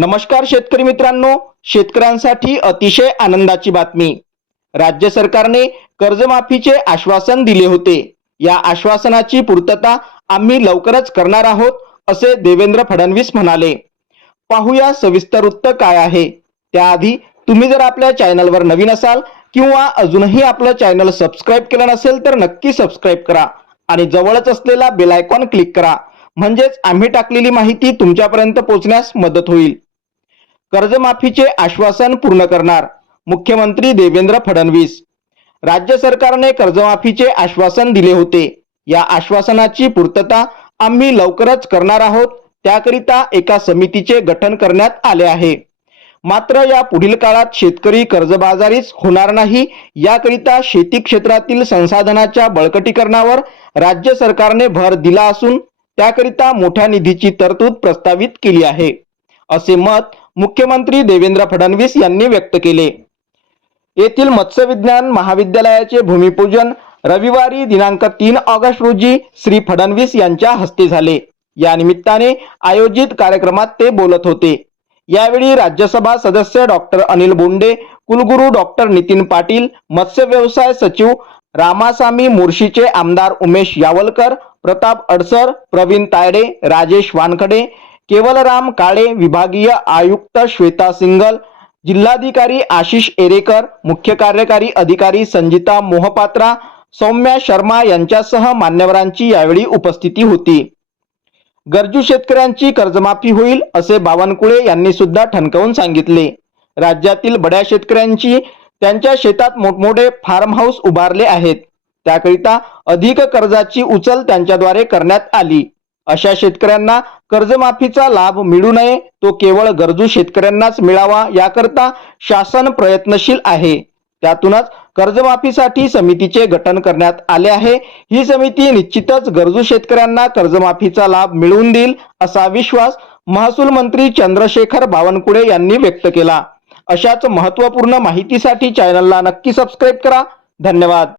नमस्कार शेतकरी मित्रांनो शेतकऱ्यांसाठी अतिशय आनंदाची बातमी. राज्य सरकारने कर्जमाफीचे आश्वासन दिले होते. या आश्वासनाची पूर्तता आम्ही लवकरच करणार आहोत असे देवेंद्र फडणवीस म्हणाले. पाहूया सविस्तर वृत्त काय आहे. त्याआधी तुम्ही जर आपल्या चॅनलवर नवीन असाल किंवा अजूनही आपलं चॅनल सबस्क्राईब केलं नसेल तर नक्की सबस्क्राईब करा आणि जवळच असलेला बेलायकॉन क्लिक करा. म्हणजेच आम्ही टाकलेली माहिती तुमच्यापर्यंत पोहोचण्यास मदत होईल. कर्जमाफीचे आश्वासन पूर्ण करणार मुख्यमंत्री देवेंद्र फडणवीस. राज्य सरकारने कर्जमाफीचे आश्वासन दिले होते. या आश्वासनाची पूर्तता आम्ही लवकरच करणार आहोत त्याकरिता एका समितीचे गठन करण्यात आले आहे. मात्र या पुढील काळात शेतकरी कर्जबाजारीच होणार नाही याकरिता शेती क्षेत्रातील संसाधनाच्या बळकटीकरणावर राज्य सरकारने भर दिला असून त्याकरिता मोठ्या निधीची तरतूद प्रस्तावित केली आहे. असे मत मुख्यमंत्री देवेंद्र फडणवीस यांनी व्यक्त केले. येथील मत्स्य विज्ञान महाविद्यालयाचे भूमिपूजन रविवारी दिनांक तीन ऑगस्ट रोजी श्री फडणवीस यांच्या हस्ते झाले. या निमित्ताने आयोजित कार्यक्रमात ते बोलत होते. यावेळी राज्यसभा सदस्य डॉक्टर अनिल बोंडे कुलगुरू डॉक्टर नितीन पाटील मत्स्य व्यवसाय सचिव रामासामी मुर्शीचे आमदार उमेश यावलकर प्रताप अडसर प्रवीण तायडे राजेश वानखडे केवलराम काळे विभागीय आयुक्त श्वेता सिंगल जिल्हाधिकारी आशिष एरेकर मुख्य कार्यकारी अधिकारी संजिता मोहपात्रा सौम्या शर्मा यांच्यासह मान्यवरांची यावेळी उपस्थिती होती. गरजू शेतकऱ्यांची कर्जमाफी होईल असे बावनकुळे यांनी सुद्धा ठणकावून सांगितले. राज्यातील बड्या शेतकऱ्यांची त्यांच्या शेतात मोठमोठे फार्म हाऊस उभारले आहेत. त्याकरिता अधिक कर्जाची उचल त्यांच्याद्वारे करण्यात आली. अशा शेतकऱ्यांना कर्जमाफीचा लाभ मिळू नये तो केवळ गरजू शेतकऱ्यांनाच मिळावा याकरता शासन प्रयत्नशील आहे. त्यातूनच कर्जमाफीसाठी समितीचे गठन करण्यात आले आहे. ही समिती निश्चितच गरजू शेतकऱ्यांना कर्जमाफीचा लाभ मिळवून देईल असा विश्वास महसूल मंत्री चंद्रशेखर बावनकुळे यांनी व्यक्त केला. अशाच महत्त्वपूर्ण माहितीसाठी चॅनलला नक्की सबस्क्राईब करा. धन्यवाद.